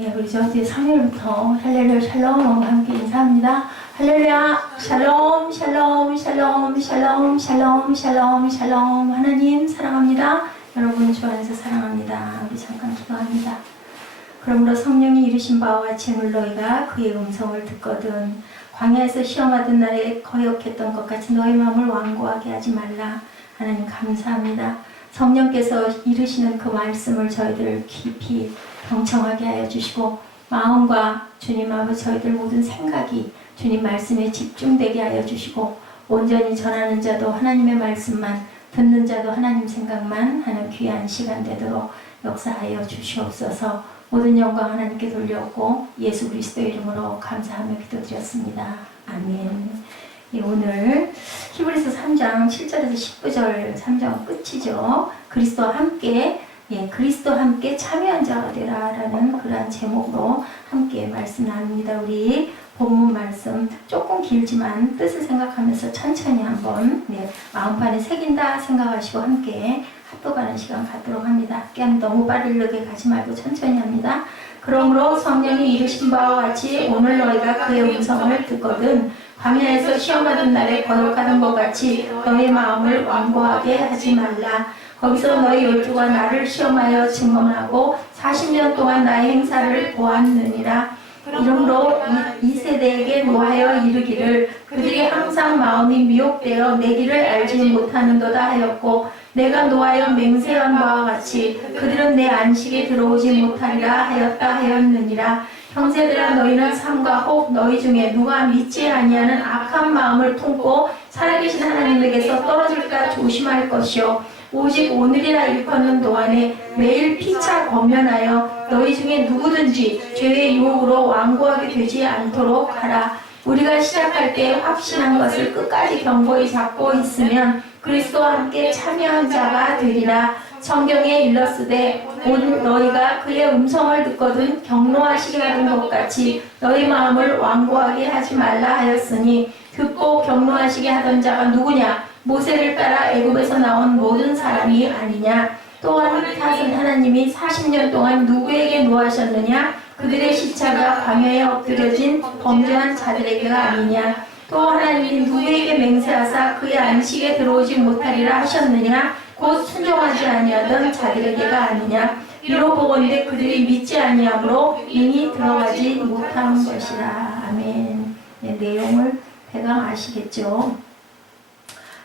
예, 우리 저 이제 3일부터 할렐루야 샬롬 함께 인사합니다. 할렐루야 샬롬 샬롬 샬롬 샬롬 샬롬 샬롬 샬롬. 하나님 사랑합니다. 여러분 주 안에서 사랑합니다. 우리 잠깐 기도합니다. 그러므로 성령이 이르신 바와 같이 오늘 너희가 그의 음성을 듣거든 광야에서 시험하던 날에 거역했던 것 같이 너희 마음을 완고하게 하지 말라. 하나님 감사합니다. 성령께서 이르시는 그 말씀을 저희들 깊이 경청하게 하여 주시고 마음과 주님 아버지 저희들 모든 생각이 주님 말씀에 집중되게 하여 주시고 온전히 전하는 자도 하나님의 말씀만 듣는 자도 하나님 생각만 하는 귀한 시간 되도록 역사하여 주시옵소서. 모든 영광 하나님께 돌려오고 예수 그리스도 이름으로 감사하며 기도드렸습니다. 아멘. 예, 오늘 히브리서 3장 7절에서 19절 3장 끝이죠. 그리스도와 함께 그리스도와 함께 참여한 자가 되라 라는 그러한 제목으로 함께 말씀 나눕니다. 우리 본문 말씀 조금 길지만 뜻을 생각하면서 천천히 한번 마음판에 새긴다 생각하시고 함께 합독하는 시간 갖도록 합니다. 그냥 너무 빠르게 가지 말고 천천히 합니다. 그러므로 성령이 이르신 바와 같이 오늘 너희가 그의 음성을 듣거든 광야에서 시험하던 날에 거역하는 것 같이 너의 마음을 완고하게 하지 말라. 거기서 너희 열두가 나를 시험하여 증언하고 40년 동안 나의 행사를 보았느니라. 이러므로 이 세대에게 노하여 이르기를 그들이 항상 마음이 미혹되어 내 길을 알지 못하는도다 하였고 내가 노하여 맹세한 바와 같이 그들은 내 안식에 들어오지 못하리라 하였다 하였느니라. 형제들아 너희는 삶과 혹 너희 중에 누가 믿지 아니하는 악한 마음을 품고 살아계신 하나님에게서 떨어질까 조심할 것이요 오직 오늘이라 일컫는 동안에 매일 피차 권면하여 너희 중에 누구든지 죄의 유혹으로 완고하게 되지 않도록 하라. 우리가 시작할 때 확신한 것을 끝까지 견고히 잡고 있으면 그리스도와 함께 참여한 자가 되리라. 성경에 일렀으되 오늘 너희가 그의 음성을 듣거든 경노하시게 하는 것 같이 너희 마음을 완고하게 하지 말라 하였으니 듣고 경노하시게 하던 자가 누구냐? 모세를 따라 애굽에서 나온 모든 사람이 아니냐? 또한 탓은 하나님이 40년 동안 누구에게 노하셨느냐? 그들의 시차가 광야에 엎드려진 범죄한 자들에게가 아니냐? 또 하나님이 누구에게 맹세하사 그의 안식에 들어오지 못하리라 하셨느냐? 곧 순종하지 아니하던 자들에게가 아니냐? 이로 보건대 그들이 믿지 아니하므로 이미 들어가지 못한 것이라. 아멘. 내용을 대강 아시겠죠?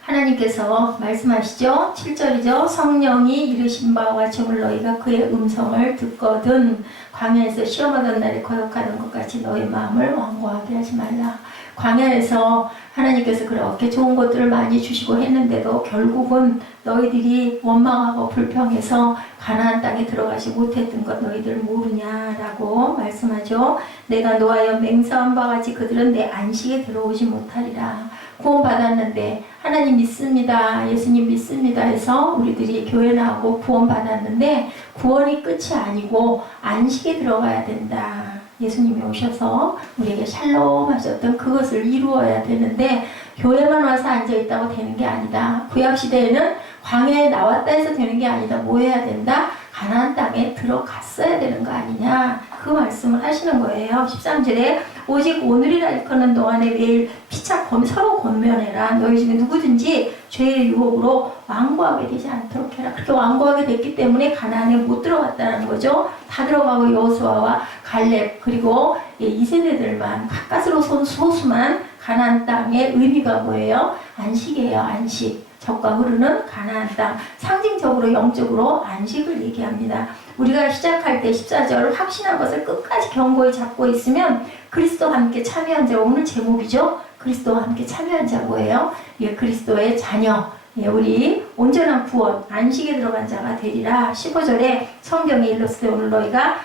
하나님께서 말씀하시죠. 7절이죠. 성령이 이르신 바와 같이 오늘 너희가 그의 음성을 듣거든 광야에서 시험하던 날에 거역하는 것 같이 너희 마음을 완고하게 하지 말라. 광야에서 하나님께서 그렇게 좋은 것들을 많이 주시고 했는데도 결국은 너희들이 원망하고 불평해서 가나안 땅에 들어가지 못했던 것 너희들 모르냐라고 말씀하죠. 내가 노하여 맹세한 바와 같이 그들은 내 안식에 들어오지 못하리라. 구원받았는데 하나님 믿습니다, 예수님 믿습니다 해서 우리들이 교회 나오고 구원받았는데 구원이 끝이 아니고 안식에 들어가야 된다. 예수님이 오셔서 우리에게 샬롬 하셨던 그것을 이루어야 되는데 교회만 와서 앉아있다고 되는 게 아니다. 구약시대에는 광야에 나왔다 해서 되는 게 아니다. 뭐 해야 된다? 가나안 땅에 들어갔어야 되는 거 아니냐. 그 말씀을 하시는 거예요. 13절에 오직 오늘이라 일컫는 동안에 매일 피차 서로 권면해라. 너희 중에 누구든지 죄의 유혹으로 완고하게 되지 않도록 해라. 그렇게 완고하게 됐기 때문에 가나안에 못 들어갔다는 거죠. 다 들어가고 여호수아와 갈렙 그리고 이 세대들만 가까스로 소수만 가나안 땅의 의미가 뭐예요? 안식이에요. 안식. 적과 흐르는 가나안 땅. 상징적으로 영적으로 안식을 얘기합니다. 우리가 시작할 때 14절 확신한 것을 끝까지 견고히 잡고 있으면 그리스도와 함께 참여한 자. 오늘 제목이죠. 그리스도와 함께 참여한 자 뭐예요? 그리스도의 자녀. 우리 온전한 구원, 안식에 들어간 자가 되리라. 15절에 성경에 일렀을 때 오늘 너희가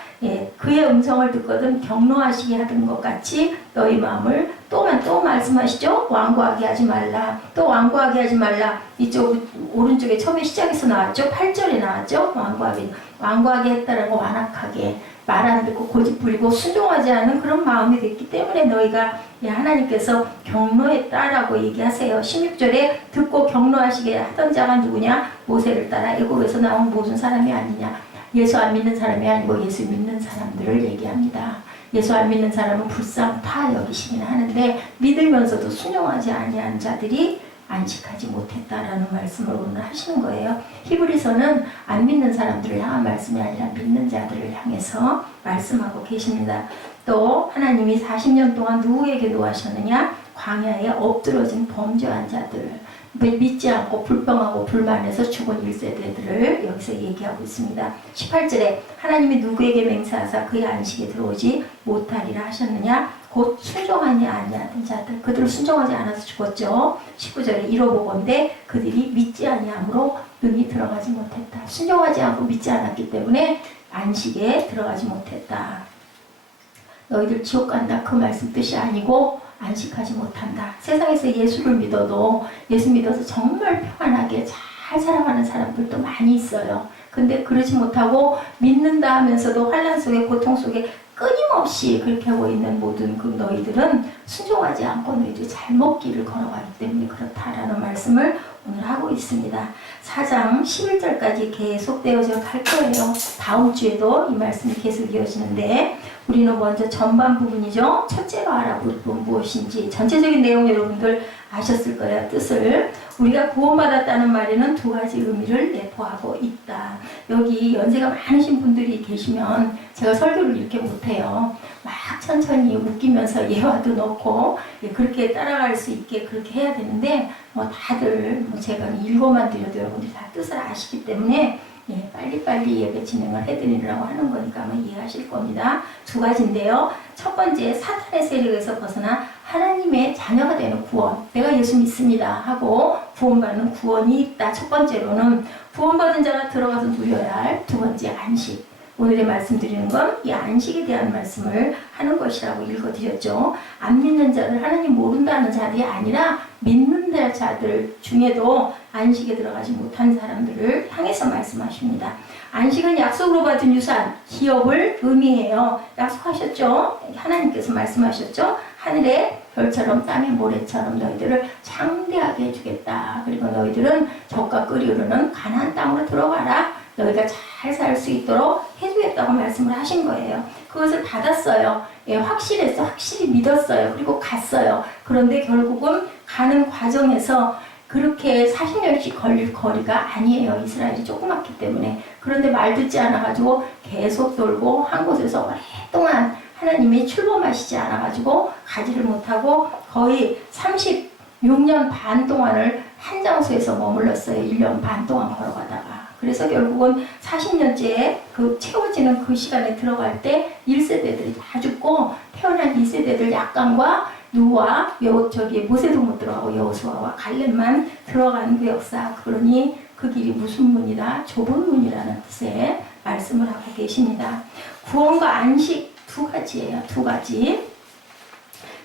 그의 음성을 듣거든 경노하시게 하던 것 같이 너희 마음을 또 말씀하시죠. 완고하게 하지 말라. 또 완고하게 하지 말라. 이쪽 오른쪽에 처음에 시작에서 나왔죠. 8절에 나왔죠. 완고하게 했다라고 완악하게 말 안 듣고 고집 부리고 순종하지 않은 그런 마음이 됐기 때문에 너희가 하나님께서 경노했다라고 얘기하세요. 16절에 듣고 경노하시게 하던 자가 누구냐? 모세를 따라 애굽에서 나온 모든 사람이 아니냐. 예수 안 믿는 사람이 아니고 예수 믿는 사람들을 얘기합니다. 예수 안 믿는 사람은 불쌍타 여기시긴 하는데 믿으면서도 순종하지 아니한 자들이 안식하지 못했다라는 말씀을 오늘 하시는 거예요. 히브리서는 안 믿는 사람들을 향한 말씀이 아니라 믿는 자들을 향해서 말씀하고 계십니다. 또 하나님이 40년 동안 누구에게 노하셨느냐? 광야에 엎드러진 범죄한 자들, 믿지 않고 불평하고 불만해서 죽은 1세대들을 여기서 얘기하고 있습니다. 18절에 하나님이 누구에게 맹세하사 그의 안식에 들어오지 못하리라 하셨느냐? 곧 순종하지 아니하던 자들, 그들을 순종하지 않아서 죽었죠. 19절에 이러보건대 그들이 믿지 아니함으로 능히 들어가지 못했다. 순종하지 않고 믿지 않았기 때문에 안식에 들어가지 못했다. 너희들 지옥 간다, 그 말씀 뜻이 아니고 안식하지 못한다. 세상에서 예수를 믿어도 예수 믿어서 정말 평안하게 잘 살아가는 사람들도 많이 있어요. 근데 그러지 못하고 믿는다 하면서도 환난 속에 고통 속에 끊임없이 그렇게 하고 있는 모든 그 너희들은 순종하지 않고 너희들이 잘못 길을 걸어가기 때문에 그렇다라는 말씀을 오늘 하고 있습니다. 4장 11절까지 계속 되어져 갈 거예요. 다음 주에도 이 말씀이 계속 이어지는데 우리는 먼저 전반 부분이죠. 첫째로 알아볼 부분 무엇인지 전체적인 내용 여러분들 아셨을 거예요. 뜻을. 우리가 구원받았다는 말에는 두 가지 의미를 내포하고 있다. 여기 연세가 많으신 분들이 계시면 제가 설교를 이렇게 못해요. 막 천천히 웃기면서 예화도 넣고 그렇게 따라갈 수 있게 그렇게 해야 되는데 다들 제가 읽어만 드려도 여러분들이 다 뜻을 아시기 때문에 빨리빨리 예배 진행을 해드리려고 하는 거니까 아마 이해하실 겁니다. 두 가지인데요. 첫 번째, 사탄의 세력에서 벗어나 하나님의 자녀가 되는 구원. 내가 예수 믿습니다 하고 구원받는 구원이 있다. 첫 번째로는 구원받은 자가 들어가서 누려야 할 두 번째 안식. 오늘의 말씀드리는 건 이 안식에 대한 말씀을 하는 것이라고 읽어드렸죠. 안 믿는 자들, 하나님 모른다는 자들이 아니라 믿는 자들 중에도 안식에 들어가지 못한 사람들을 향해서 말씀하십니다. 안식은 약속으로 받은 유산, 기업을 의미해요. 약속하셨죠? 하나님께서 말씀하셨죠? 하늘의 별처럼 땅의 모래처럼 너희들을 장대하게 해주겠다. 그리고 너희들은 젖과 끓이 흐르는 가나안 땅으로 들어가라. 너희가 잘 살 수 있도록 해주겠다고 말씀을 하신 거예요. 그것을 받았어요. 확실했어. 확실히 믿었어요. 그리고 갔어요. 그런데 결국은 가는 과정에서 그렇게 40년씩 걸릴 거리가 아니에요. 이스라엘이 조그맣기 때문에. 그런데 말 듣지 않아가지고 계속 돌고 한 곳에서 오랫동안 하나님이 출범하시지 않아가지고 가지를 못하고 거의 36년 반 동안을 한 장소에서 머물렀어요. 1년 반 동안 걸어가다가. 그래서 결국은 40년째 채워지는 그 시간에 들어갈 때 1세대들이 다 죽고 태어난 2세대들 약간과 누와 모세도 못 들어가고 여호수아와 갈렙만 들어가는 그 역사. 그러니 그 길이 무슨 문이다? 좁은 문이라는 뜻의 말씀을 하고 계십니다. 구원과 안식 두 가지예요. 두 가지.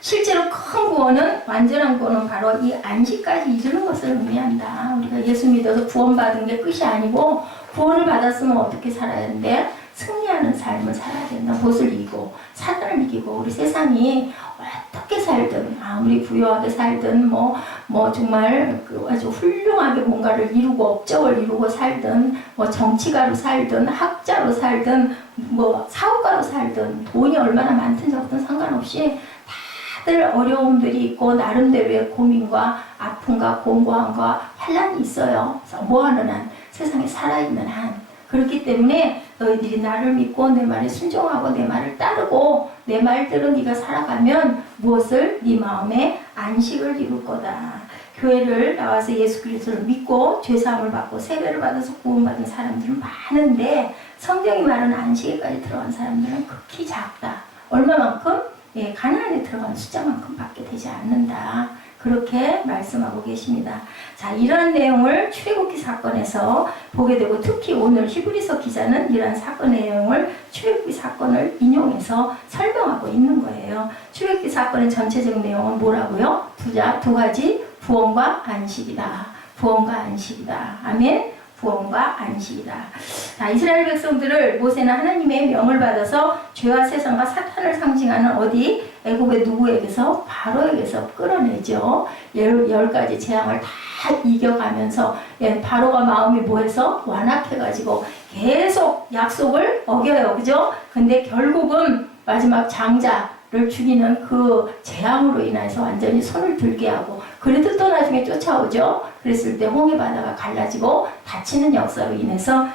실제로 큰 구원은, 완전한 구원은 바로 이 안식까지 이루는 것을 의미한다. 우리가 예수 믿어서 구원받은 게 끝이 아니고 구원을 받았으면 어떻게 살아야 되는데 승리하는 삶을 살아야 된다. 무엇을 이기고 사단을 이기고 우리 세상이 어떻게 살든 아무리 부유하게 살든 정말 아주 훌륭하게 뭔가를 이루고 업적을 이루고 살든 정치가로 살든 학자로 살든 사업가로 살든 돈이 얼마나 많든 적든 상관없이 다들 어려움들이 있고 나름대로의 고민과 아픔과 공고함과 환란이 있어요. 뭐하는 한 세상에 살아있는 한. 그렇기 때문에 너희들이 나를 믿고 내 말에 순종하고 내 말을 따르고 내 말대로 네가 살아가면 무엇을? 네 마음에 안식을 이룰 거다. 교회를 나와서 예수 그리스도를 믿고 죄사함을 받고 세배를 받아서 구원받은 사람들은 많은데 성경이 말하는 안식에까지 들어간 사람들은 극히 작다. 얼마만큼? 가나안에 들어간 숫자만큼 밖에 되지 않는다. 그렇게 말씀하고 계십니다. 자, 이러한 내용을 출애굽기 사건에서 보게 되고 특히 오늘 히브리서 기자는 이러한 사건의 내용을 출애굽기 사건을 인용해서 설명하고 있는 거예요. 출애굽기 사건의 전체적 내용은 뭐라고요? 두 가지, 구원과 안식이다. 구원과 안식이다. 아멘. 구원과 안식이다. 자, 이스라엘 백성들을 모세는 하나님의 명을 받아서 죄와 세상과 사탄을 상징하는 어디 애국의 누구에게서 바로에게서 끌어내죠. 10가지 재앙을 다 이겨가면서 바로가 마음이 뭐해서 완악해가지고 계속 약속을 어겨요. 그죠? 근데 결국은 마지막 장자를 죽이는 그 재앙으로 인해서 완전히 손을 들게 하고 그래도 또 나중에 쫓아오죠. 그랬을 때 홍해 바다가 갈라지고 다치는 역사로 인해서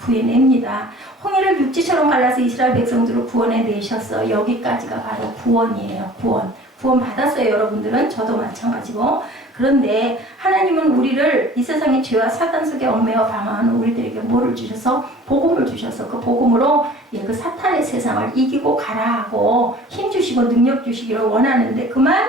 구해냅니다. 홍해를 육지처럼 갈라서 이스라엘 백성들을 구원해내셨어. 여기까지가 바로 구원이에요. 구원 받았어요. 여러분들은. 저도 마찬가지고. 그런데 하나님은 우리를 이 세상의 죄와 사단 속에 얽매여 방황하는 우리들에게 뭐를 주셔서 복음을 주셔서 그 복음으로 그 사탄의 세상을 이기고 가라 하고 힘 주시고 능력 주시기를 원하는데 그만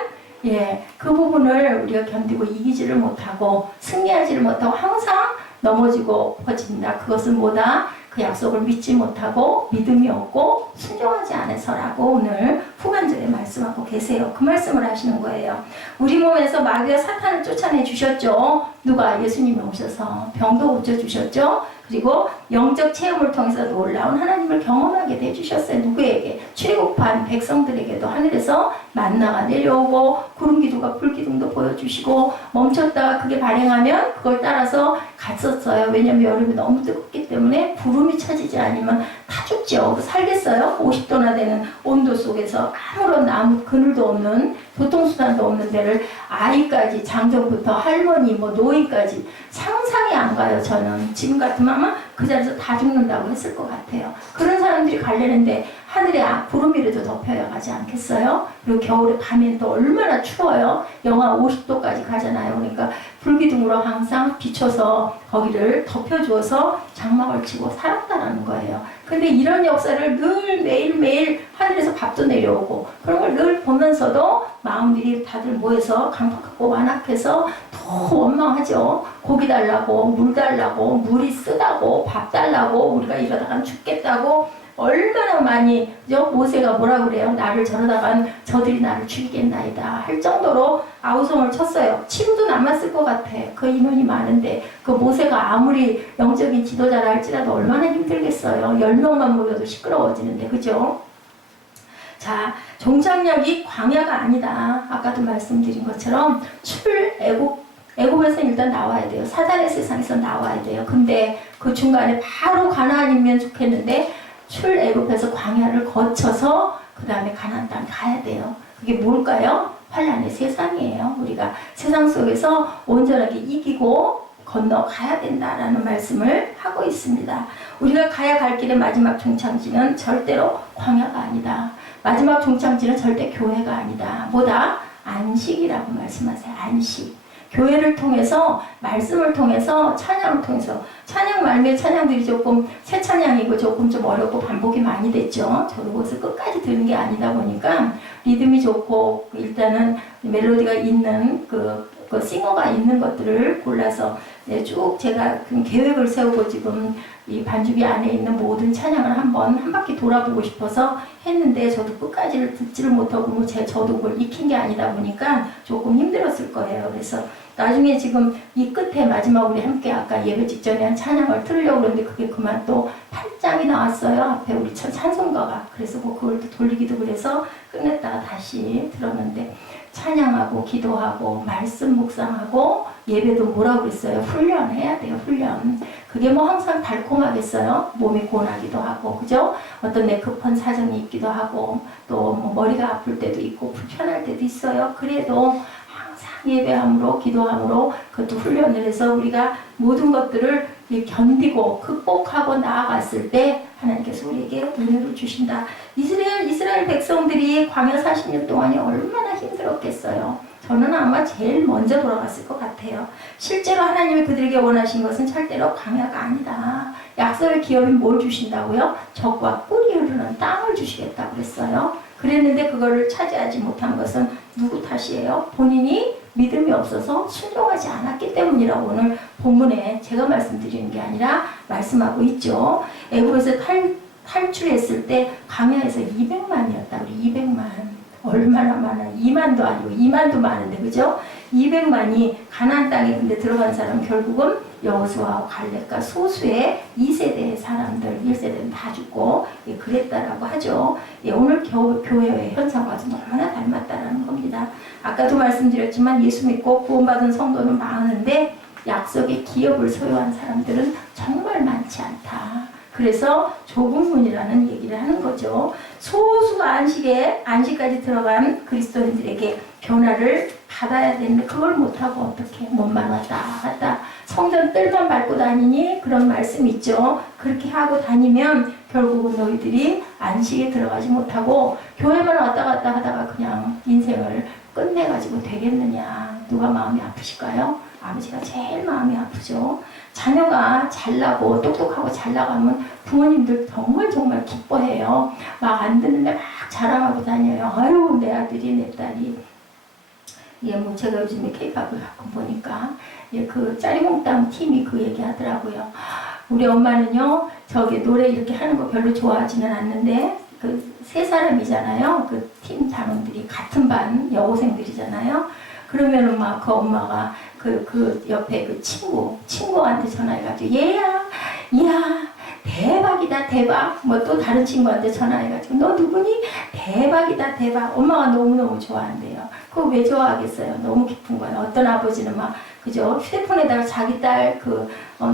그 부분을 우리가 견디고 이기지를 못하고 승리하지를 못하고 항상 넘어지고 퍼진다. 그것은 뭐다? 그 약속을 믿지 못하고 믿음이 없고 순종하지 않아서라고 오늘 후반절에 말씀하고 계세요. 그 말씀을 하시는 거예요. 우리 몸에서 마귀와 사탄을 쫓아내 주셨죠. 누가? 예수님이 오셔서 병도 고쳐주셨죠. 그리고 영적 체험을 통해서 놀라운 하나님을 경험하게 해주셨어요. 누구에게? 출애굽한 백성들에게도 하늘에서 만나가 내려오고 구름기둥과 불기둥도 보여주시고 멈췄다가 그게 발행하면 그걸 따라서 갔었어요. 왜냐하면 여름이 너무 뜨겁기 때문에 구름이 쳐지지 않으면 다 죽죠. 살겠어요? 50도나 되는 온도 속에서 아무런 나무 그늘도 없는 교통수단도 없는 데를 아이까지 장정부터 할머니 노인까지 상상이 안 가요. 저는 지금 같으면 아마 그 자리에서 다 죽는다고 했을 것 같아요. 그런 사람들이 가려는데 하늘에 구름이라도 덮여야 가지 않겠어요? 그리고 겨울에 가면 또 얼마나 추워요. 영하 50도까지 가잖아요. 그러니까 불기둥으로 항상 비춰서 거기를 덮여주어서 장막을 치고 살았다는 거예요. 근데 이런 역사를 늘 매일매일 하늘에서 밥도 내려오고 그런 걸 늘 보면서도 마음들이 다들 모여서 강팍하고 완악해서 더 원망하죠. 고기 달라고 물 달라고 물이 쓰다고 밥 달라고 우리가 이러다간 죽겠다고 얼마나 많이 모세가 뭐라 그래요? 나를 저러다간 저들이 나를 죽이겠나이다 할 정도로 아우성을 쳤어요. 침도 남았을 것 같아. 그 인원이 많은데 그 모세가 아무리 영적인 지도자라 할지라도 얼마나 힘들겠어요. 10명만 모여도 시끄러워지는데 그죠? 자, 종착역이 광야가 아니다. 아까도 말씀드린 것처럼 애굽에서 일단 나와야 돼요. 사단의 세상에서 나와야 돼요. 근데 그 중간에 바로 가나안이면 좋겠는데 출애굽에서 광야를 거쳐서 그 다음에 가나안 땅 가야 돼요. 그게 뭘까요? 환란의 세상이에요. 우리가 세상 속에서 온전하게 이기고 건너가야 된다라는 말씀을 하고 있습니다. 우리가 가야 갈 길의 마지막 종착지는 절대로 광야가 아니다. 마지막 종착지는 절대 교회가 아니다. 뭐다? 안식이라고 말씀하세요. 안식. 교회를 통해서 말씀을 통해서 찬양을 통해서 찬양 말미에 찬양들이 조금 새 찬양이고 조금 좀 어렵고 반복이 많이 됐죠. 저도 그것을 끝까지 들은 게 아니다 보니까 리듬이 좋고 일단은 멜로디가 있는 그 싱어가 있는 것들을 골라서 쭉 제가 계획을 세우고 지금 이 반주기 안에 있는 모든 찬양을 한 바퀴 돌아보고 싶어서 했는데 저도 끝까지를 듣지를 못하고 저도 그걸 익힌 게 아니다 보니까 조금 힘들었을 거예요. 그래서 나중에 지금 이 끝에 마지막 우리 함께 아까 예배 직전에 한 찬양을 틀으려고 그러는데 그게 그만 또 8장이 나왔어요. 앞에 우리 찬송가가. 그래서 그걸 또 돌리기도 그래서 끝냈다가 다시 들었는데 찬양하고 기도하고 말씀 묵상하고 예배도 뭐라고 그랬어요? 훈련해야 돼요. 훈련. 그게 뭐 항상 달콤하겠어요? 몸이 고나기도 하고 그죠? 어떤 내 급한 사정이 있기도 하고 또 뭐 머리가 아플 때도 있고 불편할 때도 있어요. 그래도 예배함으로 기도함으로 그것도 훈련을 해서 우리가 모든 것들을 견디고 극복하고 나아갔을 때 하나님께서 우리에게 은혜를 주신다. 이스라엘 백성들이 광야 40년 동안이 얼마나 힘들었겠어요. 저는 아마 제일 먼저 돌아갔을 것 같아요. 실제로 하나님이 그들에게 원하신 것은 절대로 광야가 아니다. 약속의 기업이 뭘 주신다고요? 적과 꿀이 흐르는 땅을 주시겠다고 그랬어요. 그랬는데 그거를 차지하지 못한 것은 누구 탓이에요? 본인이 믿음이 없어서 순종하지 않았기 때문이라고 오늘 본문에 제가 말씀드리는 게 아니라 말씀하고 있죠. 애굽에서 탈출했을 때 광야에서 200만이었다. 우리 200만. 얼마나 많아요. 2만도 아니고 2만도 많은데 그죠? 200만이 가나안 땅에 근데 들어간 사람 결국은 여호수아와 갈렙과 소수의 2세대의 사람들, 1세대는 다 죽고 그랬다라고 하죠. 오늘 교회의 현상과 너무나 닮았다라는 겁니다. 아까도 말씀드렸지만 예수 믿고 구원받은 성도는 많은데 약속의 기업을 소유한 사람들은 정말 많지 않다. 그래서 좁은 문이라는 얘기를 하는 거죠. 소수가 안식까지 들어간 그리스도인들에게 변화를 받아야 되는데 그걸 못하고 어떻게 몸만 왔다 갔다 성전 뜰만 밟고 다니니 그런 말씀 있죠. 그렇게 하고 다니면 결국은 너희들이 안식에 들어가지 못하고 교회만 왔다 갔다 하다가 그냥 인생을 끝내가지고 되겠느냐. 누가 마음이 아프실까요? 아버지가 제일 마음이 아프죠. 자녀가 잘나고 똑똑하고 잘 나가면 부모님들 정말 기뻐해요. 막 안 듣는데 막 자랑하고 다녀요. 아유 내 아들이 내 딸이. 뭐 제가 요즘에 K-팝을 가끔 보니까 그 짜리몽땅 팀이 그 얘기 하더라고요. 우리 엄마는요 저기 노래 이렇게 하는 거 별로 좋아하지는 않는데 그 세 사람이잖아요. 그 팀 단원들이 같은 반 여고생들이잖아요. 그러면은 막 그 엄마가 그 옆에 그 친구한테 전화해가지고 얘야 대박이다 대박. 뭐 또 다른 친구한테 전화해가지고 너 누구니? 대박이다 대박. 엄마가 너무너무 좋아한대요. 그거 왜 좋아하겠어요? 너무 기쁜 거예요. 어떤 아버지는 막 그죠? 휴대폰에다가 자기 딸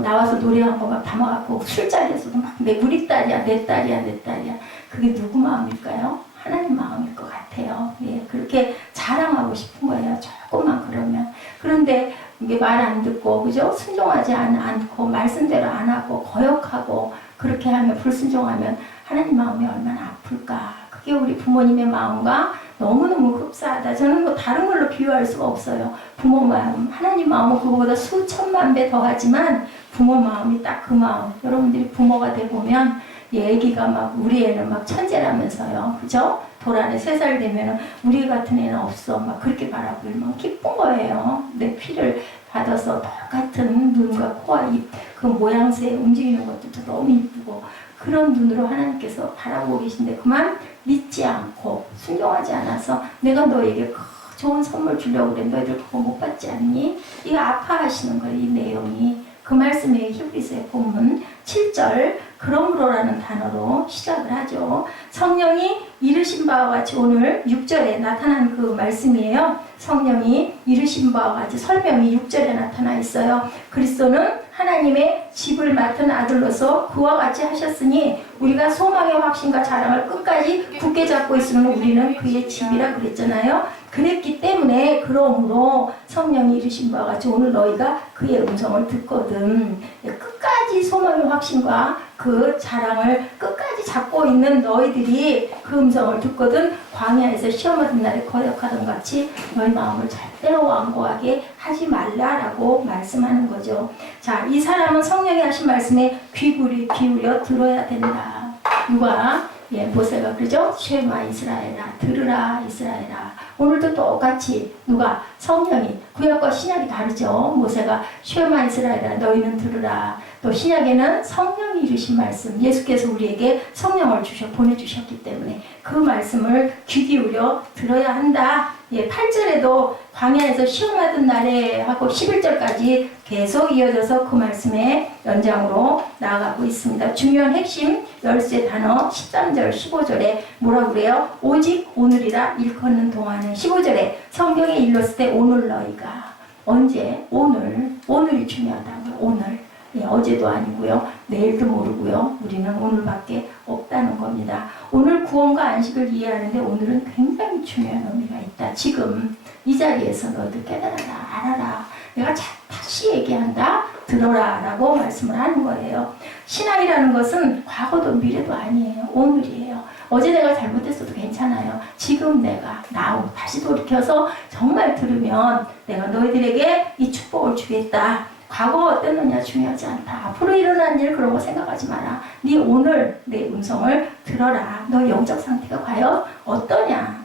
나와서 노래한 거 막 담아갖고 술자리에서도 막 우리 딸이야 내 딸이야 내 딸이야. 그게 누구 마음일까요? 하나님 마음일 것 같아요. 그렇게 자랑하고 싶은 거예요. 조금만 그러면. 그런데 이게 말 안 듣고 그죠? 순종하지 않고 말씀대로 안 하고 거역하고 그렇게 하면 불순종하면 하나님 마음이 얼마나 아플까. 그게 우리 부모님의 마음과 너무너무 흡사하다. 저는 뭐 다른 걸로 비유할 수가 없어요. 부모 마음, 하나님 마음은 그거보다 수천만 배 더하지만 부모 마음이 딱 그 마음. 여러분들이 부모가 돼보면 애기가 막 우리 애는 막 천재라면서요. 그죠? 돌 안에 3살 되면은 우리 같은 애는 없어. 막 그렇게 바라보면 기쁜 거예요. 내 피를 받아서 똑같은 눈과 코와 입, 그 모양새 움직이는 것도 너무 이쁘고 그런 눈으로 하나님께서 바라보고 계신데 그만 믿지 않고 순종하지 않아서 내가 너에게 좋은 선물 주려고 그래. 너희들 그거 못 받지 않니? 이거 아파하시는 거예요. 이 내용이. 그 말씀에 히브리서의 본문 7절 그러므로라는 단어로 시작을 하죠. 성령이 이르신 바와 같이 오늘 6절에 나타난 그 말씀이에요. 성령이 이르신 바와 같이 설명이 6절에 나타나 있어요. 그리스도는 하나님의 집을 맡은 아들로서 그와 같이 하셨으니 우리가 소망의 확신과 자랑을 끝까지 굳게 잡고 있으면 우리는 그의 집이라 그랬잖아요. 그랬기 때문에 그러므로 성령이 이르신 바와 같이 오늘 너희가 그의 음성을 듣거든. 끝까지 소망의 확신과 그 자랑을 끝까지 잡고 있는 너희들이 그 음성을 듣거든 광야에서 시험하던 날에 거역하던 같이 너희 마음을 절대로 완고하게 하지 말라라고 말씀하는 거죠. 자, 이 사람은 성령이 하신 말씀에 귀 기울여 들어야 된다. 누가? 모세가 그러죠? 쉐마 이스라엘아 들으라 이스라엘아. 오늘도 똑같이 누가? 성령이. 구약과 신약이 다르죠. 모세가 쉐마 이스라엘아 너희는 들으라. 또 신약에는 성령이 이르신 말씀, 예수께서 우리에게 성령을 보내주셨기 때문에 그 말씀을 귀 기울여 들어야 한다. 8절에도 광야에서 시험하던 날에 하고 11절까지 계속 이어져서 그 말씀의 연장으로 나아가고 있습니다. 중요한 핵심 열쇠 단어 13절 15절에 뭐라고 그래요? 오직 오늘이라 일컫는 동안은 15절에 성경에 일렀을 때 오늘 너희가 언제? 오늘이 중요하다고요. 오늘. 어제도 아니고요. 내일도 모르고요. 우리는 오늘밖에 없다는 겁니다. 오늘 구원과 안식을 이해하는데 오늘은 굉장히 중요한 의미가 있다. 지금 이 자리에서 너희들 깨달아라. 알아라. 내가 다시 얘기한다. 들어라. 라고 말씀을 하는 거예요. 신앙이라는 것은 과거도 미래도 아니에요. 오늘이에요. 어제 내가 잘못했어도 괜찮아요. 지금 내가 now 다시 돌이켜서 정말 들으면 내가 너희들에게 이 축복을 주겠다. 과거가 어땠느냐 중요하지 않다. 앞으로 일어난 일 그런 거 생각하지 마라. 네 오늘 내 음성을 들어라. 너 영적 상태가 과연 어떠냐.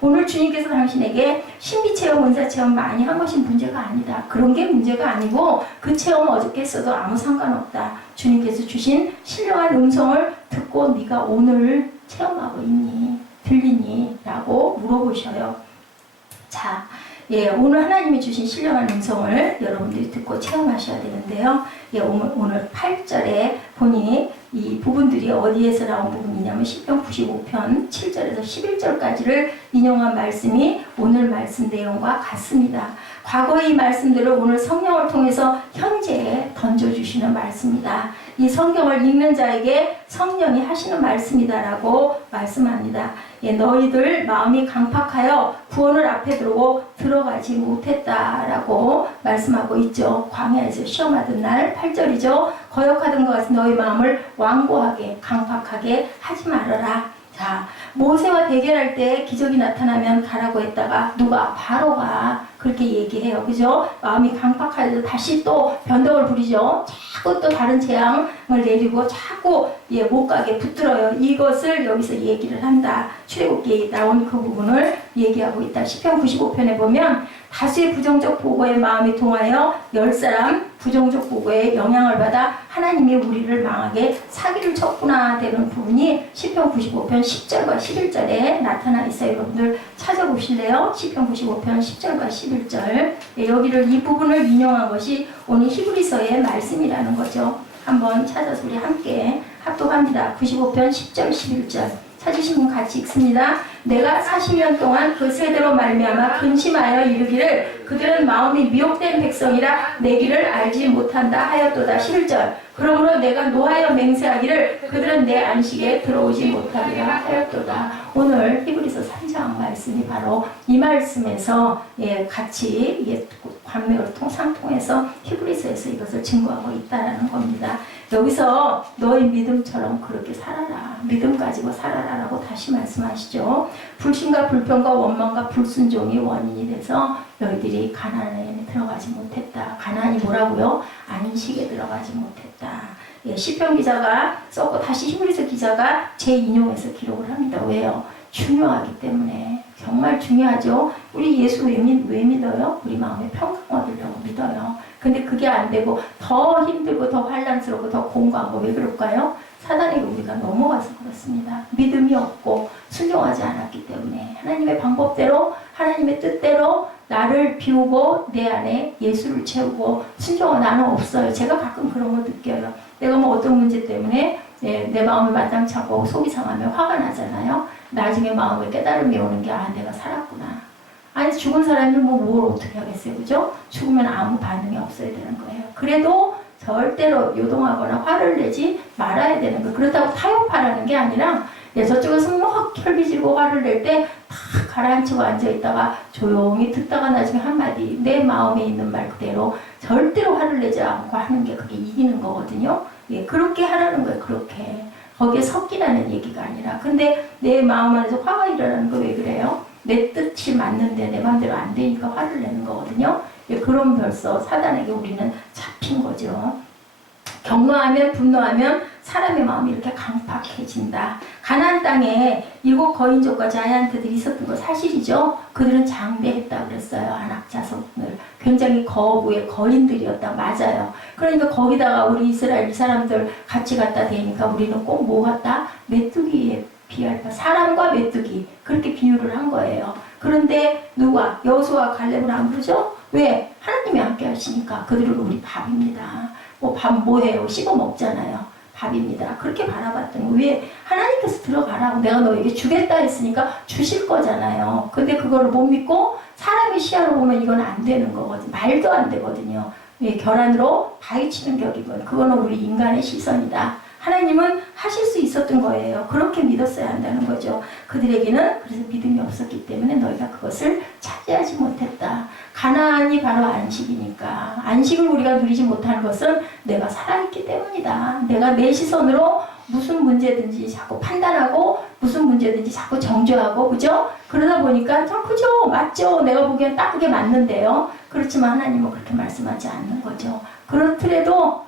오늘 주님께서 당신에게 신비체험, 은사체험 많이 한 것이 문제가 아니다. 그런 게 문제가 아니고 그 체험 어저께 했어도 아무 상관없다. 주님께서 주신 신령한 음성을 듣고 네가 오늘 체험하고 있니? 들리니? 라고 물어보셔요. 자, 예, 오늘 하나님이 주신 신령한 음성을 여러분들이 듣고 체험하셔야 되는데요. 예, 오늘 8절에 보니 이 부분들이 어디에서 나온 부분이냐면 시편 95편 7절에서 11절까지를 인용한 말씀이 오늘 말씀 내용과 같습니다. 과거의 이 말씀들을 오늘 성령을 통해서 현재에 던져주시는 말씀이다. 이 성경을 읽는 자에게 성령이 하시는 말씀이다라고 말씀합니다. 예, 너희들 마음이 강팍하여 구원을 앞에 두고 들어가지 못했다라고 말씀하고 있죠. 광야에서 시험하던 날 8절이죠. 거역하던 것 같은 너희 마음을 완고하게 강팍하게 하지 말아라. 자, 모세와 대결할 때 기적이 나타나면 가라고 했다가 누가? 바로가 그렇게 얘기해요. 그죠? 마음이 강팍하여서 다시 또 변덕을 부리죠. 자꾸 또 다른 재앙을 내리고 자꾸 못 가게 붙들어요. 이것을 여기서 얘기를 한다. 출애굽기에 나온 그 부분을 얘기하고 있다. 시편 95편에 보면 다수의 부정적 보고에 마음이 통하여 10사람 부정적 보고에 영향을 받아 하나님이 우리를 망하게 사기를 쳤구나 되는 부분이 시편 95편 10절과 11절에 나타나 있어요. 여러분들 찾아보실래요? 시편 95편 10절과 11절. 여기를 이 부분을 인용한 것이 오늘 히브리서의 말씀이라는 거죠. 한번 찾아서 우리 함께 합독합니다. 95편 10절 11절. 찾으신 분 같이 읽습니다. 내가 40년 동안 그 세대로 말미암아 근심하여 이르기를 그들은 마음이 미혹된 백성이라 내 길을 알지 못한다 하였도다. 11절. 그러므로 내가 노하여 맹세하기를 그들은 내 안식에 들어오지 못하리라 하였도다. 오늘 히브리서 3장 말씀이 바로 이 말씀에서 같이 관맥을 상통해서 히브리서에서 이것을 증거하고 있다라는 겁니다. 여기서 너희 믿음처럼 그렇게 살아라. 믿음 가지고 살아라라고 다시 말씀하시죠. 불신과 불평과 원망과 불순종이 원인이 돼서 너희들이 가나안에 들어가지 못했다. 가나안이 뭐라고요? 안식에 들어가지 못했다. 시편 기자가 썼고 다시 히브리서 기자가 재인용해서 기록을 합니다. 왜요? 중요하기 때문에. 정말 중요하죠. 우리 예수 왜 믿어요? 우리 마음에 평강 얻으려고 믿어요. 근데 그게 안 되고 더 힘들고 더 환란스럽고 더 공고하고 왜 그럴까요? 사단에게 우리가 넘어가서 그렇습니다. 믿음이 없고 순종하지 않았기 때문에 하나님의 방법대로 하나님의 뜻대로 나를 비우고 내 안에 예수를 채우고 순종은 나는 없어요. 제가 가끔 그런 걸 느껴요. 내가 뭐 어떤 문제 때문에 내 마음을 마땅치 않고 속이 상하면 화가 나잖아요. 나중에 마음을 깨달음이 오는 게 내가 살았구나. 아니 죽은 사람이 뭘 어떻게 하겠어요. 그죠? 죽으면 아무 반응이 없어야 되는 거예요. 그래도 절대로 요동하거나 화를 내지 말아야 되는 거예요. 그렇다고 타협하라는 게 아니라 저쪽에서 막 혈기지고 화를 낼 때 다 가라앉히고 앉아있다가 조용히 듣다가 나중에 한마디 내 마음에 있는 말 그대로 절대로 화를 내지 않고 하는 게 그게 이기는 거거든요. 그렇게 하라는 거예요. 그렇게. 거기에 섞이라는 얘기가 아니라. 근데 내 마음 안에서 화가 일어나는 거 왜 그래요? 내 뜻이 맞는데 내 마음대로 안 되니까 화를 내는 거거든요. 그럼 벌써 사단에게 우리는 잡힌 거죠. 경노하면 분노하면 사람의 마음이 이렇게 강팍해진다. 가나안 땅에 7 거인족과 자이언트들이 있었던 거 사실이죠. 그들은 장대했다고 그랬어요. 안악자손을. 굉장히 거부의 거인들이었다. 맞아요. 그러니까 거기다가 우리 이스라엘 사람들 같이 갖다 대니까 우리는 꼭 뭐 같다? 메뚜기에 비할 바. 사람과 메뚜기. 그렇게 비유를 한 거예요. 그런데 누가? 여호수아와 갈렙을 안 부르죠? 왜? 하나님이 함께 하시니까. 그들은 우리 밥입니다. 밥 뭐해요? 씹어 먹잖아요. 밥입니다. 그렇게 바라봤던 거. 왜? 하나님께서 들어가라고 내가 너에게 주겠다 했으니까 주실 거잖아요. 근데 그거를 못 믿고 사람의 시야로 보면 이건 안 되는 거거든요. 말도 안 되거든요. 결안으로 바위치는 격이고요. 그거는 우리 인간의 시선이다. 하나님은 하실 수 있었던 거예요. 그렇게 믿었어야 한다는 거죠. 그들에게는 그래서 믿음이 없었기 때문에 너희가 그것을 차지하지 못했다. 가나안이 바로 안식이니까. 안식을 우리가 누리지 못하는 것은 내가 살아있기 때문이다. 내가 내 시선으로 무슨 문제든지 자꾸 판단하고 무슨 문제든지 자꾸 정죄하고 그죠? 그러다 보니까 그죠? 맞죠? 내가 보기엔 딱 그게 맞는데요. 그렇지만 하나님은 그렇게 말씀하지 않는 거죠. 그렇더라도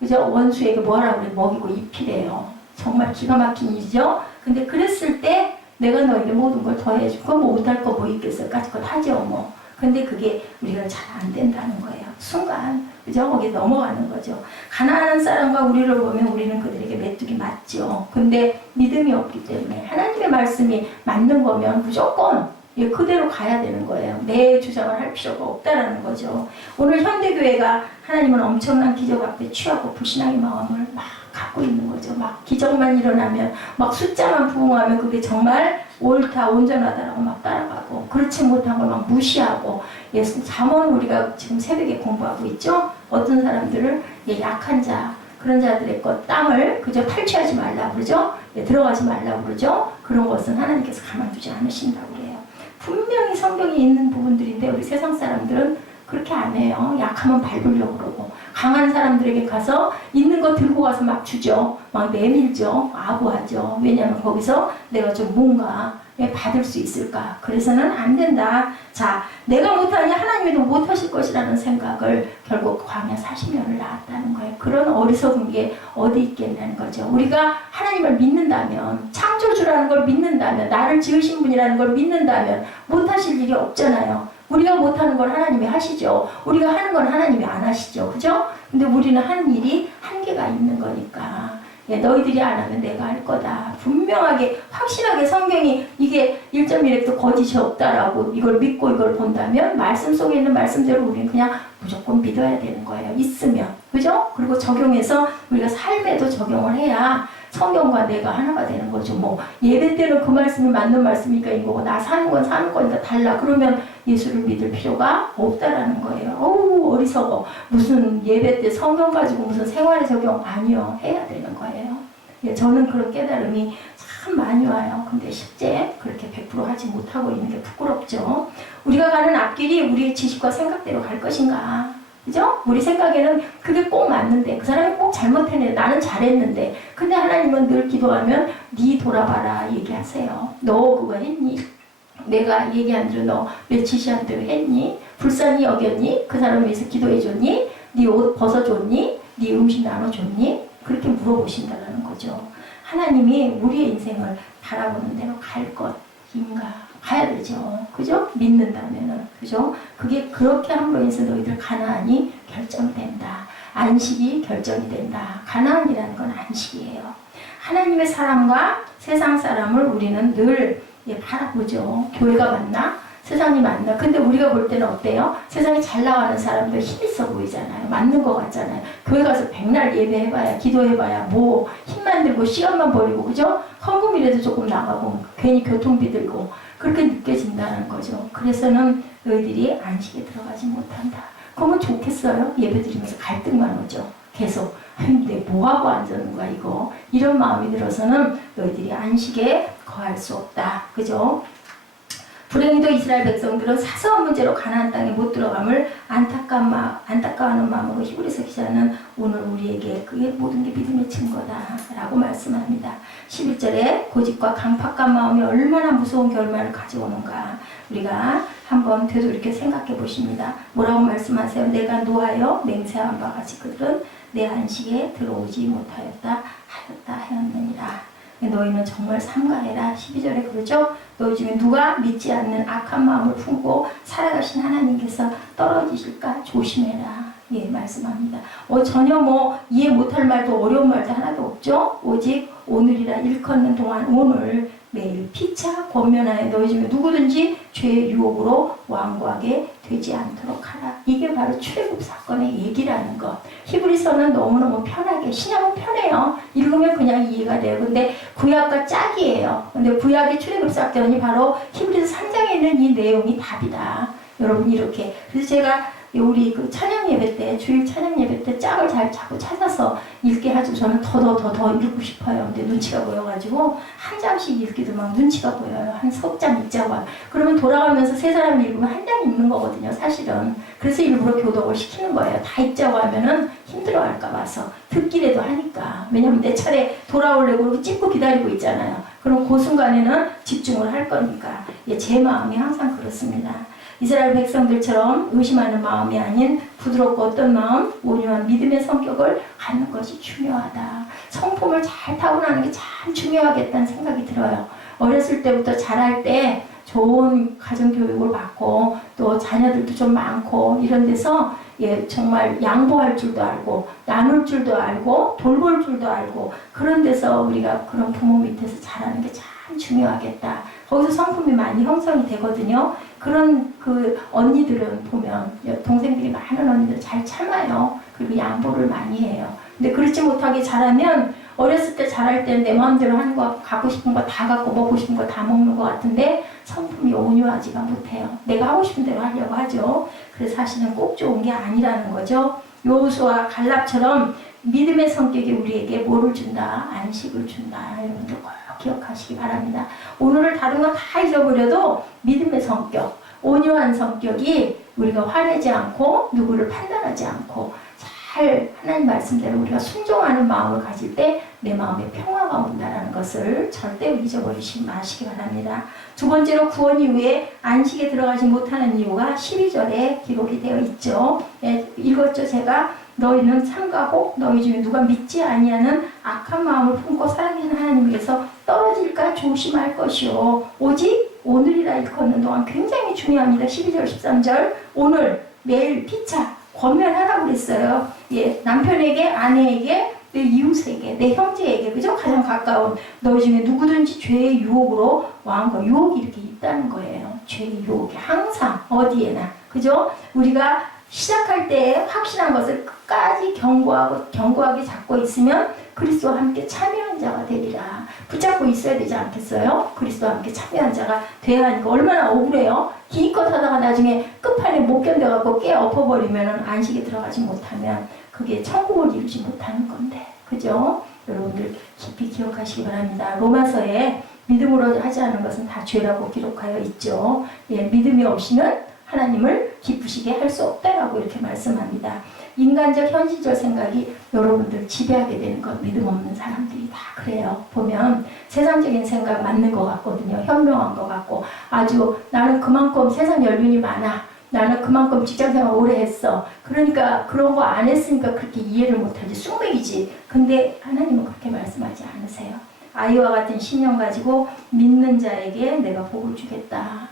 그죠? 원수에게 뭐하라고 그래? 먹이고 입히래요. 정말 기가 막힌 일이죠? 근데 그랬을 때 내가 너에게 모든 걸 더해주고 못할 거 뭐 있겠어까지 것 하죠. 근데 그게 우리가 잘 안 된다는 거예요. 순간 그죠? 거기 넘어가는 거죠. 가난한 사람과 우리를 보면 우리는 그들에게 메뚜기 맞죠. 근데 믿음이 없기 때문에 하나님의 말씀이 맞는 거면 무조건 예, 그대로 가야 되는 거예요. 내 주장을 할 필요가 없다라는 거죠. 오늘 현대교회가 하나님은 엄청난 기적 앞에 취하고 불신앙의 마음을 막 갖고 있는 거죠. 막 기적만 일어나면, 막 숫자만 부흥하면 그게 정말 옳다, 온전하다라고 막 따라가고, 그렇지 못한 걸 막 무시하고, 예, 잠언 우리가 지금 새벽에 공부하고 있죠? 어떤 사람들을, 예, 약한 자, 그런 자들의 것, 땅을 그저 탈취하지 말라고 그러죠? 예, 들어가지 말라고 그러죠? 그런 것은 하나님께서 가만두지 않으신다고 그래요. 분명히 성경에 있는 부분들인데 우리 세상 사람들은 그렇게 안 해요. 약하면 밟으려고 그러고, 강한 사람들에게 가서 있는 거 들고 가서 막 주죠. 막 내밀죠. 아부하죠. 왜냐하면 거기서 내가 좀 뭔가 받을 수 있을까. 그래서는 안 된다. 자, 내가 못하니 하나님도 못하실 것이라는 생각을 결국 광야 40년을 낳았다는 거예요. 그런 어리석은 게 어디 있겠냐는 거죠. 우리가 하나님을 믿는다면, 창조주라는 걸 믿는다면, 나를 지으신 분이라는 걸 믿는다면 못하실 일이 없잖아요. 우리가 못하는 걸 하나님이 하시죠. 우리가 하는 건 하나님이 안 하시죠. 그죠? 근데 우리는 하는 일이 한계가 있는 거니까. 예, 너희들이 안 하면 내가 할 거다. 분명하게 확실하게 성경이 이게 1.1획도 거짓이 없다라고 이걸 믿고 이걸 본다면 말씀 속에 있는 말씀대로 우리는 그냥 무조건 믿어야 되는 거예요. 있으면. 그죠? 그리고 적용해서 우리가 삶에도 적용을 해야 성경과 내가 하나가 되는 거죠. 뭐 예배 때는 그 말씀이 맞는 말씀이니까 이거고, 나 사는 건 사는 거니까 달라. 그러면 예수를 믿을 필요가 없다라는 거예요. 어우, 어리석어. 무슨 예배 때 성경 가지고 무슨 생활에 적용, 아니요. 해야 되는 거예요. 예, 저는 그런 깨달음이 참 많이 와요. 근데 실제 그렇게 100% 하지 못하고 있는 게 부끄럽죠. 우리가 가는 앞길이 우리의 지식과 생각대로 갈 것인가? 그죠? 우리 생각에는 그게 꼭 맞는데, 그 사람이 꼭 잘못했는데, 나는 잘했는데, 근데 하나님은 늘 기도하면 네 돌아봐라 얘기하세요. 너 그거 했니? 내가 얘기한 대로 너 내 지시한 대로 했니? 불쌍히 여겼니? 그 사람 위해서 기도해줬니? 네 옷 벗어줬니? 네 음식 나눠줬니? 그렇게 물어보신다는 거죠. 하나님이 우리의 인생을 바라보는 대로 갈 것인가? 가야 되죠. 그죠? 믿는다면은. 그죠? 그게 그렇게 함으로 인해서 너희들 가나안이 결정된다. 안식이 결정이 된다. 가나안이라는 건 안식이에요. 하나님의 사람과 세상 사람을 우리는 늘 바라보죠. 교회가 맞나? 세상이 맞나? 근데 우리가 볼 때는 어때요? 세상에 잘 나가는 사람들 힘 있어 보이잖아요. 맞는 것 같잖아요. 교회 가서 백날 예배해봐야, 기도해봐야 뭐 힘만 들고 시간만 버리고, 그죠? 헌금이라도 조금 나가고 괜히 교통비 들고 그렇게 느껴진다는 거죠. 그래서는 너희들이 안식에 들어가지 못한다. 그러면 좋겠어요? 예배 드리면서 갈등만 오죠. 계속 근데 뭐하고 앉았는가 이거, 이런 마음이 들어서는 너희들이 안식에 거할 수 없다. 그죠? 불행히도 이스라엘 백성들은 사소한 문제로 가나안 땅에 못 들어감을 안타까워하는 마음으로 히브리서 기자는 오늘 우리에게 그게 모든 게 믿음의 증거다 라고 말씀합니다. 11절에 고집과 강팍한 마음이 얼마나 무서운 결말을 가져오는가 우리가 한번 되돌이켜 생각해 보십니다. 뭐라고 말씀하세요? 내가 노하여 맹세한 바 같이 그들은 내 안식에 들어오지 못하였다 하였느니라. 너희는 정말 삼가해라. 12절에 그러죠? 너희 중에 누가 믿지 않는 악한 마음을 품고 살아가신 하나님께서 떨어지실까 조심해라. 예, 말씀합니다. 전혀 뭐 이해 못할 말도 어려운 말도 하나도 없죠? 오직 오늘이라 일컫는 동안 오늘 매일 피차 권면하여 너희 중에 누구든지 죄의 유혹으로 완고하게 되지 않도록 하라. 이게 바로 출애굽 사건의 얘기라는 것. 히브리서는 너무너무 편하게, 신약은 편해요. 읽으면 그냥 이해가 돼요. 근데 구약과 짝이에요. 근데 구약의 출애굽 사건이 바로 히브리서 3장에 있는 이 내용이 답이다. 여러분 이렇게. 그래서 제가 우리 그 찬양 예배 때, 주일 찬양 예배 때 짝을 잘 자꾸 찾아서 읽게 하죠. 저는 더 읽고 싶어요. 근데 눈치가 보여가지고 한 장씩 읽기도 막 눈치가 보여요. 한 석 장 읽자고 하면. 그러면 돌아가면서 세 사람이 읽으면 한 장 읽는 거거든요, 사실은. 그래서 일부러 교독을 시키는 거예요. 다 읽자고 하면은 힘들어할까 봐서. 듣기라도 하니까. 왜냐면 내 차례 돌아오려고 그러고 찝고 기다리고 있잖아요. 그럼 그 순간에는 집중을 할 거니까. 예, 제 마음이 항상 그렇습니다. 이스라엘 백성들처럼 의심하는 마음이 아닌 부드럽고 어떤 마음, 온유한 믿음의 성격을 갖는 것이 중요하다. 성품을 잘 타고나는 게 참 중요하겠다는 생각이 들어요. 어렸을 때부터 자랄 때 좋은 가정교육을 받고 또 자녀들도 좀 많고 이런 데서 예, 정말 양보할 줄도 알고 나눌 줄도 알고 돌볼 줄도 알고 그런 데서 우리가 그런 부모 밑에서 자라는 게 참 중요하겠다. 거기서 성품이 많이 형성이 되거든요. 그런 그 언니들은 보면 동생들이 많은 언니들 잘 참아요. 그리고 양보를 많이 해요. 근데 그렇지 못하게 자라면 어렸을 때 자랄 때는 내 마음대로 하는 거, 갖고 싶은 거 다 갖고 먹고 싶은 거 다 먹는 것 같은데 성품이 온유하지가 못해요. 내가 하고 싶은 대로 하려고 하죠. 그래서 사실은 꼭 좋은 게 아니라는 거죠. 여호수아 갈렙처럼 믿음의 성격이 우리에게 뭐를 준다? 안식을 준다. 여러분들 꼭 기억하시기 바랍니다. 오늘을 다른 거 다 잊어버려도 믿음의 성격, 온유한 성격이 우리가 화내지 않고 누구를 판단하지 않고 잘 하나님 말씀대로 우리가 순종하는 마음을 가질 때 내 마음에 평화가 온다는 것을 절대 잊어버리지 마시기 바랍니다. 두 번째로 구원 이후에 안식에 들어가지 못하는 이유가 12절에 기록이 되어 있죠. 예, 읽었죠 제가. 너희는 삼가고 너희 중에 누가 믿지 아니하는 악한 마음을 품고 살아계신 하나님께서 떨어질까 조심할 것이요 오직 오늘이라 일컫는 동안 굉장히 중요합니다. 12절 13절 오늘 매일 피차 권면하라고 그랬어요. 예, 남편에게 아내에게 내 이웃에게 내 형제에게 그죠? 가장 가까운 너희 중에 누구든지 죄의 유혹으로 왕과 유혹이 이렇게 있다는 거예요. 죄의 유혹이 항상 어디에나 그죠? 우리가 시작할 때 확신한 것을 끝까지 견고하게 잡고 있으면 그리스도와 함께 참여한 자가 되리라. 붙잡고 있어야 되지 않겠어요? 그리스도와 함께 참여한 자가 돼야 하니까 얼마나 억울해요? 기껏 하다가 나중에 끝판에 못 견뎌갖고 깨 엎어버리면 안식에 들어가지 못하면 그게 천국을 이루지 못하는 건데 그죠? 여러분들 깊이 기억하시기 바랍니다. 로마서에 믿음으로 하지 않은 것은 다 죄라고 기록하여 있죠. 예, 믿음이 없이는 하나님을 기쁘시게 할 수 없다라고 이렇게 말씀합니다. 인간적 현실적 생각이 여러분들 지배하게 되는 건 믿음 없는 사람들이 다 그래요. 보면 세상적인 생각 맞는 것 같거든요. 현명한 것 같고 아주 나는 그만큼 세상 연륜이 많아. 나는 그만큼 직장생활 오래 했어. 그러니까 그런 거 안 했으니까 그렇게 이해를 못하지. 쑥맥이지. 근데 하나님은 그렇게 말씀하지 않으세요. 아이와 같은 신념 가지고 믿는 자에게 내가 복을 주겠다.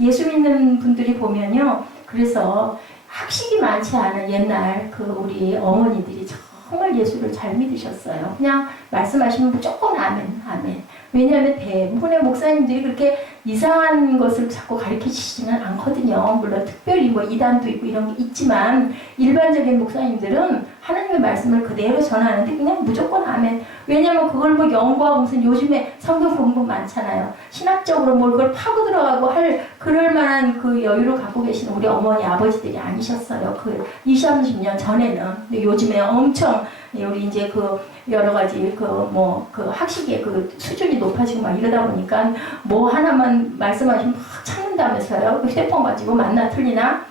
예수 믿는 분들이 보면요. 그래서 학식이 많지 않은 옛날 그 우리 어머니들이 정말 예수를 잘 믿으셨어요. 그냥 말씀하시면 무조건 아멘, 아멘. 왜냐하면 대부분의 목사님들이 그렇게 이상한 것을 자꾸 가르치시지는 않거든요. 물론 특별히 뭐 이단도 있고 이런 게 있지만 일반적인 목사님들은 하나님의 말씀을 그대로 전하는데 그냥 무조건 아멘. 왜냐하면 그걸 뭐 연구하고 무슨 요즘에 성경 공부 많잖아요. 신학적으로 뭘 그걸 파고 들어가고 할 그럴 만한 그 여유를 갖고 계시는 우리 어머니 아버지들이 아니셨어요. 그 20, 30년 전에는. 근데 요즘에 엄청 우리 이제 그 여러 가지 그 학식의 그 수준이 높아지고 막 이러다 보니까 뭐 하나만 말씀하시면 막 참는다면서요. 휴대폰 가지고 맞나 틀리나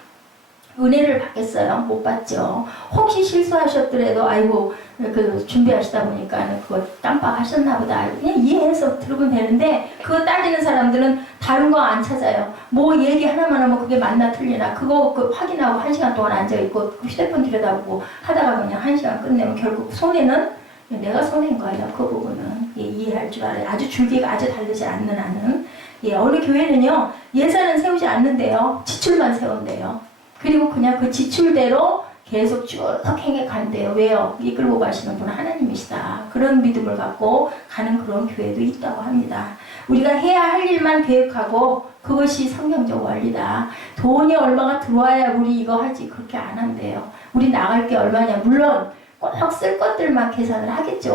은혜를 받겠어요? 못 받죠. 혹시 실수하셨더라도 아이고 그 준비하시다 보니까 그거 깜빡하셨나 보다. 그냥 이해해서 들으면 되는데 그거 따지는 사람들은 다른 거 안 찾아요. 뭐 얘기 하나만 하면 그게 맞나 틀리나 그거 확인하고 1시간 동안 앉아있고 휴대폰 들여다보고 하다가 그냥 1시간 끝내면 결국 손해는 내가 손해인 거예요. 그 부분은 예, 이해할 줄 알아요. 아주 줄기가 아주 다르지 않는 한은 예, 어느 교회는요 예산은 세우지 않는데요 지출만 세운대요. 그리고 그냥 그 지출대로 계속 쭉 행해 간대요. 왜요? 이끌고 가시는 분은 하나님이시다. 그런 믿음을 갖고 가는 그런 교회도 있다고 합니다. 우리가 해야 할 일만 계획하고 그것이 성경적 원리다. 돈이 얼마가 들어와야 우리 이거 하지 그렇게 안 한대요. 우리 나갈 게 얼마냐. 물론 꼭 쓸 것들만 계산을 하겠죠.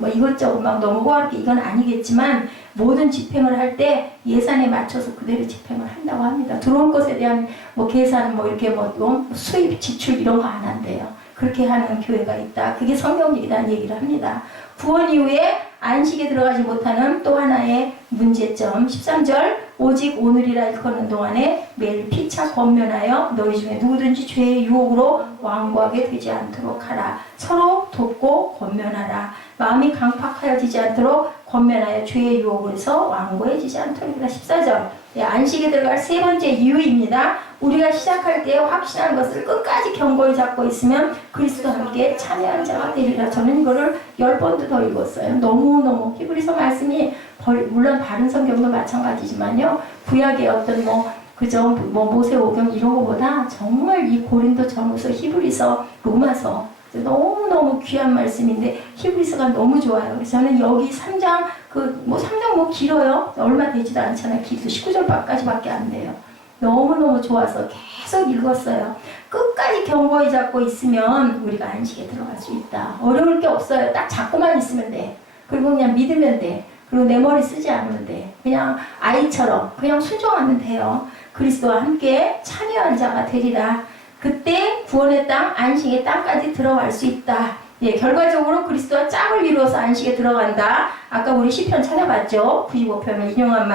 뭐 이것저것 막 너무 호화롭게 이건 아니겠지만 모든 집행을 할 때 예산에 맞춰서 그대로 집행을 한다고 합니다. 들어올 것에 대한 뭐 계산 뭐 이렇게 뭐 수입 지출 이런 거 안 한대요. 그렇게 하는 교회가 있다. 그게 성경적이라는 얘기를 합니다. 구원 이후에 안식에 들어가지 못하는 또 하나의 문제점 13절 오직 오늘이라 일컫는 동안에 매일 피차 권면하여 너희 중에 누구든지 죄의 유혹으로 완고하게 되지 않도록 하라. 서로 돕고 권면하라. 마음이 강팍하여지지 않도록 권면하여 죄의 유혹에서 완고해지지 않도록. 14절 안식에 들어갈 세 번째 이유입니다. 우리가 시작할 때 확신한 것을 끝까지 견고히 잡고 있으면 그리스도와 함께 참여한 자가 되리라. 저는 이거를 10번도 더 읽었어요. 너무너무 히브리서 말씀이 물론 다른 성경도 마찬가지지만요. 구약의 어떤 모세오경 이런 거보다 정말 이 고린도 전후서 히브리서 로마서 너무너무 귀한 말씀인데 히브리서가 너무 좋아요. 그래서 저는 여기 3장 3장 뭐 길어요. 얼마 되지도 않잖아요. 길도 19절까지밖에 안 돼요. 너무너무 좋아서 계속 읽었어요. 끝까지 견고히 잡고 있으면 우리가 안식에 들어갈 수 있다. 어려울 게 없어요. 딱 잡고만 있으면 돼. 그리고 그냥 믿으면 돼. 그리고 내 머리 쓰지 않으면 돼. 그냥 아이처럼 그냥 순종하면 돼요. 그리스도와 함께 참여한 자가 되리라. 그때 구원의 땅, 안식의 땅까지 들어갈 수 있다. 예, 결과적으로 그리스도와 짝을 이루어서 안식에 들어간다. 아까 우리 시편 찾아봤죠. 95편을 인용한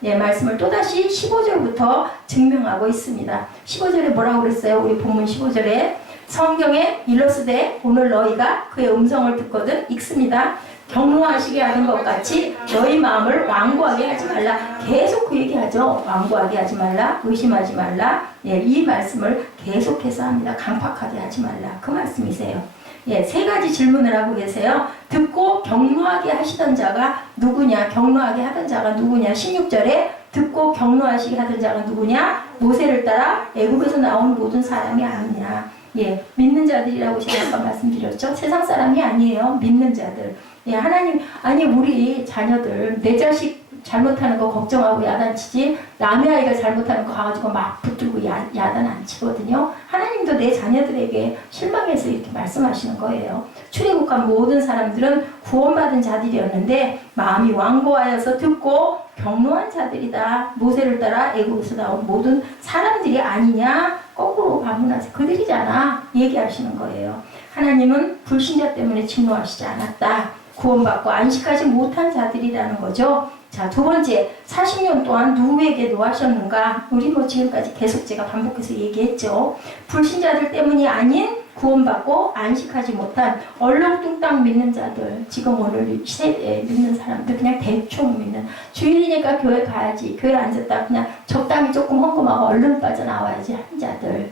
말씀을 또다시 15절부터 증명하고 있습니다. 15절에 뭐라고 그랬어요? 우리 본문 15절에 성경에 일러스되 오늘 너희가 그의 음성을 듣거든 읽습니다. 경노하시게 하는 것 같이 너희 마음을 완고하게 하지 말라. 계속 그 얘기하죠. 완고하게 하지 말라. 의심하지 말라. 예, 이 말씀을 계속해서 합니다. 강팍하게 하지 말라. 그 말씀이세요. 예, 세 가지 질문을 하고 계세요. 듣고 경노하게 하시던 자가 누구냐? 경노하게 하던 자가 누구냐? 16절에 듣고 경노하시게 하던 자가 누구냐? 모세를 따라 애굽에서 나온 모든 사람이 아니냐? 예, 믿는 자들이라고 제가 아까 말씀드렸죠. 세상 사람이 아니에요. 믿는 자들. 예, 하나님, 아니 우리 자녀들 내 자식 잘못하는 거 걱정하고 야단치지 남의 아이가 잘못하는 거 가가지고 막 붙들고 야단 안 치거든요. 하나님도 내 자녀들에게 실망해서 이렇게 말씀하시는 거예요. 출애굽한 모든 사람들은 구원받은 자들이었는데 마음이 완고하여서 듣고 경노한 자들이다. 모세를 따라 애굽에서 나온 모든 사람들이 아니냐? 거꾸로 반문하세요. 그들이잖아. 얘기하시는 거예요. 하나님은 불신자 때문에 진노하시지 않았다. 구원받고 안식하지 못한 자들이라는 거죠. 자, 두 번째, 40년 동안 누구에게 노하셨는가? 우리 뭐 지금까지 계속 제가 반복해서 얘기했죠. 불신자들 때문이 아닌 구원받고 안식하지 못한 얼렁뚱땅 믿는 자들, 지금 오늘 믿는 사람들 그냥 대충 믿는, 주일이니까 교회 가야지, 교회 앉았다 그냥 적당히 조금 헌금하고 얼른 빠져나와야지 한 자들,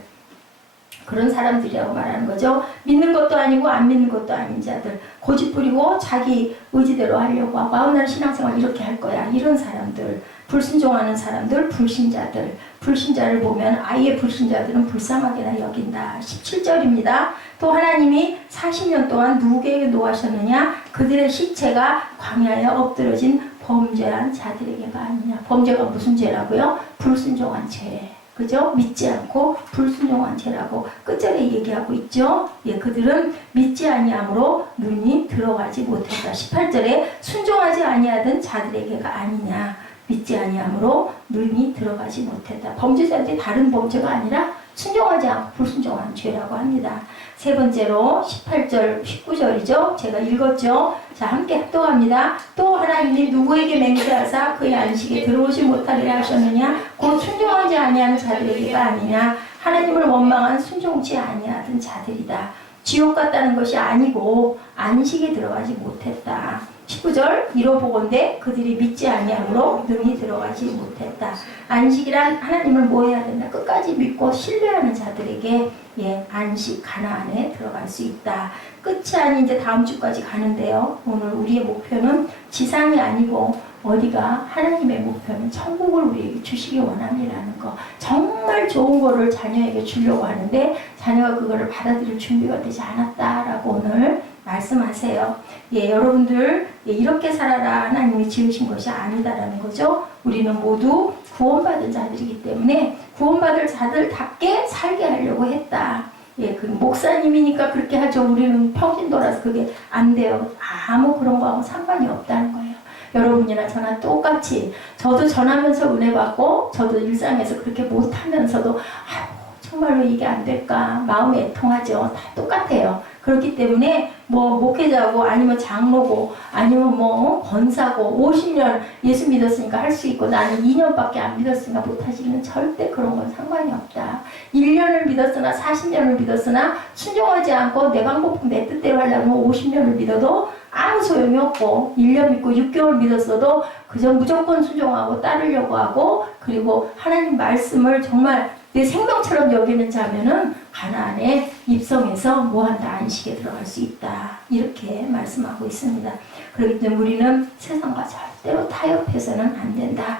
그런 사람들이라고 말하는 거죠. 믿는 것도 아니고 안 믿는 것도 아닌 자들, 고집 부리고 자기 의지대로 하려고 하고 나는 신앙생활 이렇게 할 거야, 이런 사람들, 불순종하는 사람들, 불신자들. 불신자를 보면 아예 불신자들은 불쌍하게나 여긴다. 17절입니다. 또 하나님이 40년 동안 누구에게 노하셨느냐? 그들의 시체가 광야에 엎드러진 범죄한 자들에게가 아니냐. 범죄가 무슨 죄라고요? 불순종한 죄. 그죠? 믿지 않고 불순종한 죄라고 끝절에 얘기하고 있죠. 예, 그들은 믿지 아니함으로 눈이 들어가지 못했다. 18절에 순종하지 아니하던 자들에게가 아니냐. 믿지 아니함으로 눈이 들어가지 못했다. 범죄자들이 다른 범죄가 아니라 순종하지 않고 불순종한 죄라고 합니다. 세 번째로 18절, 19절이죠. 제가 읽었죠. 자, 함께 합독합니다. 또 하나님이 누구에게 맹세하사 그의 안식에 들어오지 못하리라 하셨느냐? 곧 순종하지 아니하는 자들에게가 아니냐? 하나님을 원망한 순종치 아니하던 자들이다. 지옥 갔다는 것이 아니고 안식에 들어가지 못했다. 19절 이로보건대 그들이 믿지 아니함으로 능히 들어가지 못했다. 안식이란 하나님을 뭐 해야 된다? 끝까지 믿고 신뢰하는 자들에게 예, 안식 가나안에 들어갈 수 있다. 끝이 아닌 이제 다음 주까지 가는데요. 오늘 우리의 목표는 지상이 아니고 어디가 하나님의 목표는 천국을 우리에게 주시기 원함이라는 거. 정말 좋은 거를 자녀에게 주려고 하는데 자녀가 그거를 받아들일 준비가 되지 않았다라고 오늘 말씀하세요. 예, 여러분들 예, 이렇게 살아라 하나님이 지으신 것이 아니다라는 거죠. 우리는 모두 구원받은 자들이기 때문에 구원받을 자들답게 살게 하려고 했다. 예, 그 목사님이니까 그렇게 하죠. 우리는 평신도라서 그게 안 돼요. 아무 그런 거하고 상관이 없다는 거예요. 여러분이나 저나 똑같이 저도 전하면서 은혜 받고 저도 일상에서 그렇게 못하면서도 아유 정말로 이게 안 될까 마음이 애통하죠. 다 똑같아요. 그렇기 때문에 뭐 목회자고 아니면 장로고 아니면 뭐 권사고 50년 예수 믿었으니까 할 수 있고 나는 2년밖에 안 믿었으니까 못하지는 절대 그런 건 상관이 없다. 1년을 믿었으나 40년을 믿었으나 순종하지 않고 내 방법 내 뜻대로 하려면 50년을 믿어도 아무 소용이 없고 1년 믿고 6개월 믿었어도 그저 무조건 순종하고 따르려고 하고 그리고 하나님 말씀을 정말 내 생명처럼 여기는 자면은 가나안에 입성해서 뭐한다 안식에 들어갈 수 있다 이렇게 말씀하고 있습니다. 그렇기 때문에 우리는 세상과 절대로 타협해서는 안 된다.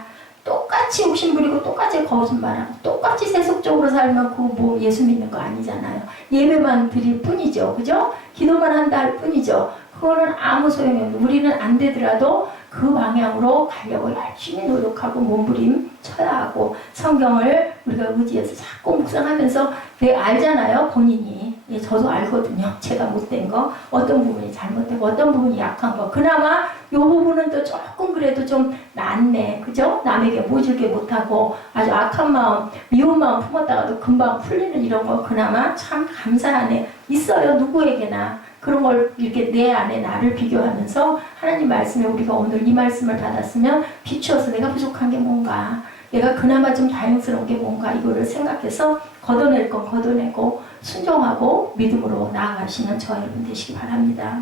똑같이 욕심 부리고 똑같이 거짓말하고 똑같이 세속적으로 살면 그거 뭐 예수 믿는 거 아니잖아요. 예배만 드릴 뿐이죠. 그죠? 기도만 한다 할 뿐이죠. 그거는 아무 소용이 없는, 우리는 안 되더라도 그 방향으로 가려고 열심히 노력하고 몸부림 쳐야 하고, 성경을 우리가 의지해서 자꾸 묵상하면서 내가 알잖아요. 본인이. 예, 저도 알거든요. 제가 못된 거, 어떤 부분이 잘못되고 어떤 부분이 약한 거. 그나마 이 부분은 또 조금 그래도 좀 낫네. 그죠? 남에게 모질게 못하고 아주 악한 마음, 미운 마음 품었다가도 금방 풀리는 이런 거 그나마 참 감사하네. 있어요. 누구에게나. 그런 걸 이렇게 내 안에 나를 비교하면서 하나님 말씀에 우리가 오늘 이 말씀을 받았으면 비추어서 내가 부족한 게 뭔가, 내가 그나마 좀 다행스러운 게 뭔가, 이거를 생각해서 걷어낼 건 걷어내고 순종하고 믿음으로 나아가시는 저와 여러분 되시기 바랍니다.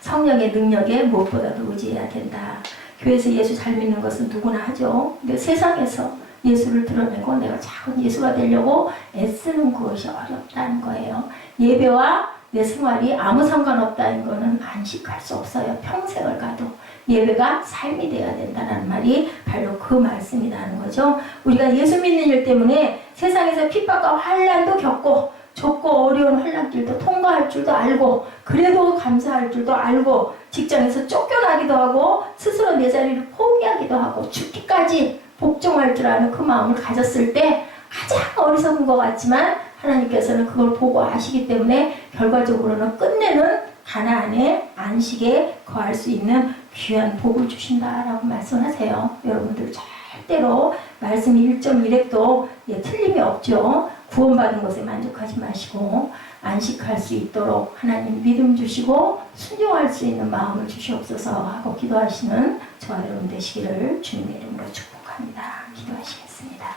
성령의 능력에 무엇보다도 의지해야 된다. 교회에서 예수 잘 믿는 것은 누구나 하죠. 근데 세상에서 예수를 드러내고 내가 작은 예수가 되려고 애쓰는 것이 어렵다는 거예요. 예배와 내 생활이 아무 상관없다는 거는 안식할 수 없어요. 평생을 가도. 예배가 삶이 되어야 된다는 말이 바로 그 말씀이라는 거죠. 우리가 예수 믿는 일 때문에 세상에서 핍박과 환난도 겪고 좁고 어려운 환난길도 통과할 줄도 알고, 그래도 감사할 줄도 알고, 직장에서 쫓겨나기도 하고 스스로 내 자리를 포기하기도 하고 죽기까지 복종할 줄 아는 그 마음을 가졌을 때 가장 어리석은 것 같지만 하나님께서는 그걸 보고 아시기 때문에 결과적으로는 끝내는 가나안의 안식에 거할 수 있는 귀한 복을 주신다라고 말씀하세요. 여러분들 절대로 말씀이 1.1핵도 틀림이 없죠. 구원받은 것에 만족하지 마시고 안식할 수 있도록 하나님 믿음 주시고 순종할 수 있는 마음을 주시옵소서 하고 기도하시는 저와 여러분 되시기를 주님의 이름으로 축복합니다. 기도하시겠습니다.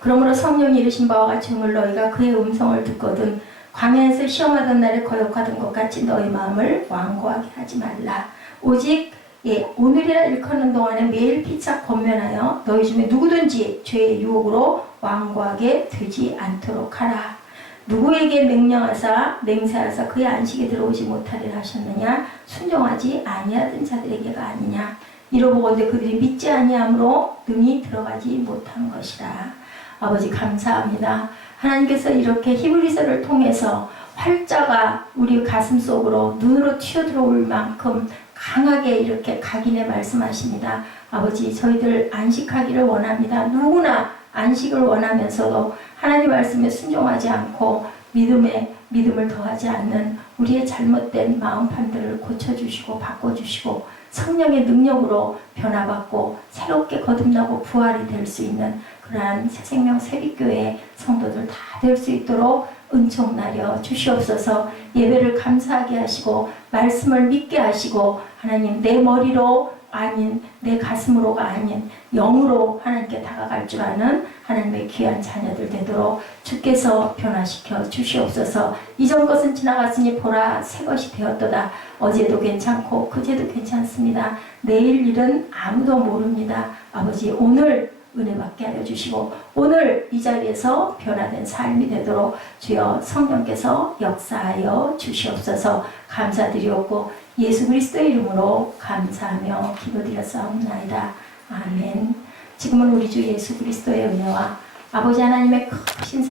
그러므로 성령이 이르신 바와 같이 오늘 너희가 그의 음성을 듣거든 광야에서 시험하던 날에 거역하던 것 같이 너희 마음을 완고하게 하지 말라. 오직 오늘이라 일컫는 동안에 매일 피차 권면하여 너희 중에 누구든지 죄의 유혹으로 완고하게 되지 않도록 하라. 누구에게 명령하사 맹세하사 그의 안식에 들어오지 못하리라 하셨느냐? 순종하지 아니하던 자들에게가 아니냐? 이러보건대 그들이 믿지 아니함으로 능히 들어가지 못한 것이라. 아버지 감사합니다. 하나님께서 이렇게 히브리서를 통해서 활자가 우리 가슴 속으로 눈으로 튀어들어올 만큼 강하게 이렇게 각인해 말씀하십니다. 아버지 저희들 안식하기를 원합니다. 누구나 안식을 원하면서도 하나님 말씀에 순종하지 않고 믿음을 더하지 않는 우리의 잘못된 마음판들을 고쳐주시고 바꿔주시고 성령의 능력으로 변화받고 새롭게 거듭나고 부활이 될 수 있는 그러한 새생명 세빛교회 성도들 다 될 수 있도록 은총 나려 주시옵소서. 예배를 감사하게 하시고 말씀을 믿게 하시고 하나님 내 머리로 아닌 내 가슴으로가 아닌 영으로 하나님께 다가갈 줄 아는 하나님의 귀한 자녀들 되도록 주께서 변화시켜 주시옵소서. 이전 것은 지나갔으니 보라 새 것이 되었도다. 어제도 괜찮고 그제도 괜찮습니다. 내일 일은 아무도 모릅니다. 아버지 오늘 은혜 받게 하여 주시고 오늘 이 자리에서 변화된 삶이 되도록 주여 성령께서 역사하여 주시옵소서. 감사드리옵고 예수 그리스도의 이름으로 감사하며 기도드렸사옵나이다. 아멘. 지금은 우리 주 예수 그리스도의 은혜와 아버지 하나님의 크신